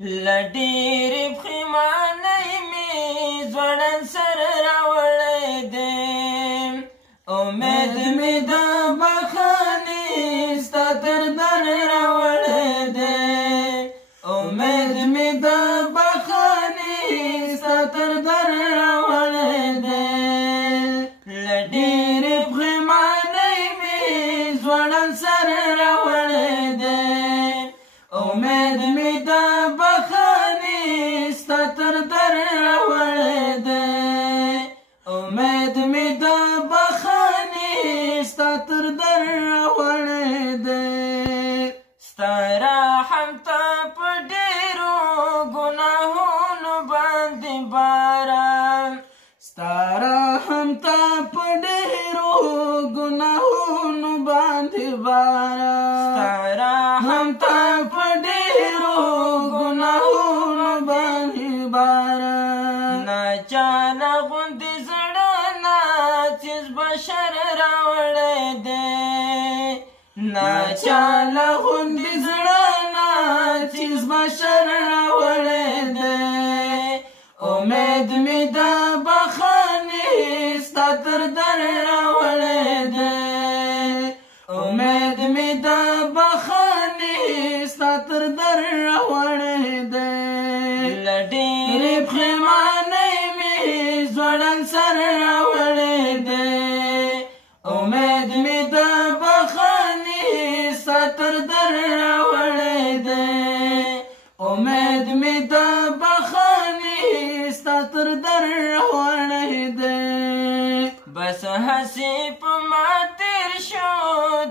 لډېرې پښیمانۍ مې ځوړند سر راوړی دی امید مې د بخښنې ستا تر در راوړی دی امید مې د بخښنې ستا تر در راوړی دی لډېرې پښیمانۍ مې ځوړند سر راوړی دی امید مې د بخښنې ستا تر در راوړی دی امید مې د بخښنې ستا تر در راوړی دی ستا رحم ته په ډېرو ګناهونو باندې بارم ستا رحم ته په ډېرو ګناهونو باندې بارم ستا رحم ته په ډېرو ګناهونو باندې بارم ناچانه غوندې زړه ناچیز بشر راوړی دی ناچانه غوندې زړه ناچیز بشر راوړی دی امید مې د بخښنې ستا تر در راوړی دی امید مې د بخښنې ستا تر در راوړی دی لډېرې پښیمانۍ مې ځوړند سر راوړی دی امید مې د بخښنې ستا تر در راوړی دی امید مې د بخښنې ستا تر در راوړی دی بس هسې په ما تېر شو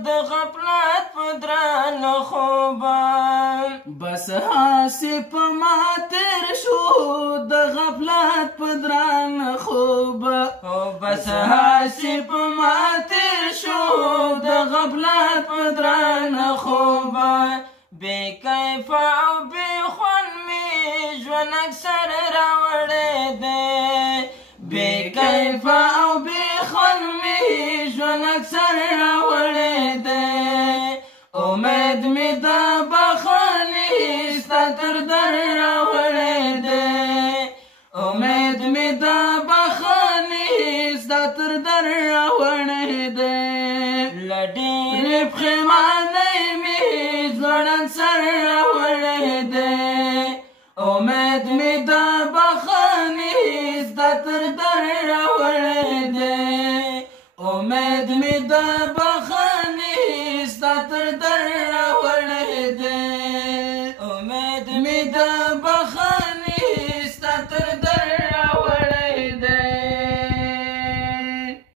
د غفلت په درانه خوبه بس هسې په ما تېر شو د غفلت په درانه خوبه بس هسې په ما تېر شو د غفلت په درانه خوبه بې کیفه او بې خوند مې ژوند اکثر راوړی دی بې کیفه او بې خوند مې ژوند اکثر راوړی دی امید مې د بخښنې ستا تر در راوړی دی امید مې د بخښنې ستا تر در راوړی دی لډېرې پښیمانۍ مې ځوړند سر راوړی دی امید مې د بخښنې ستا تر در راوړی دی امید مې د بخښنې ستا تر در راوړی دی امید مې د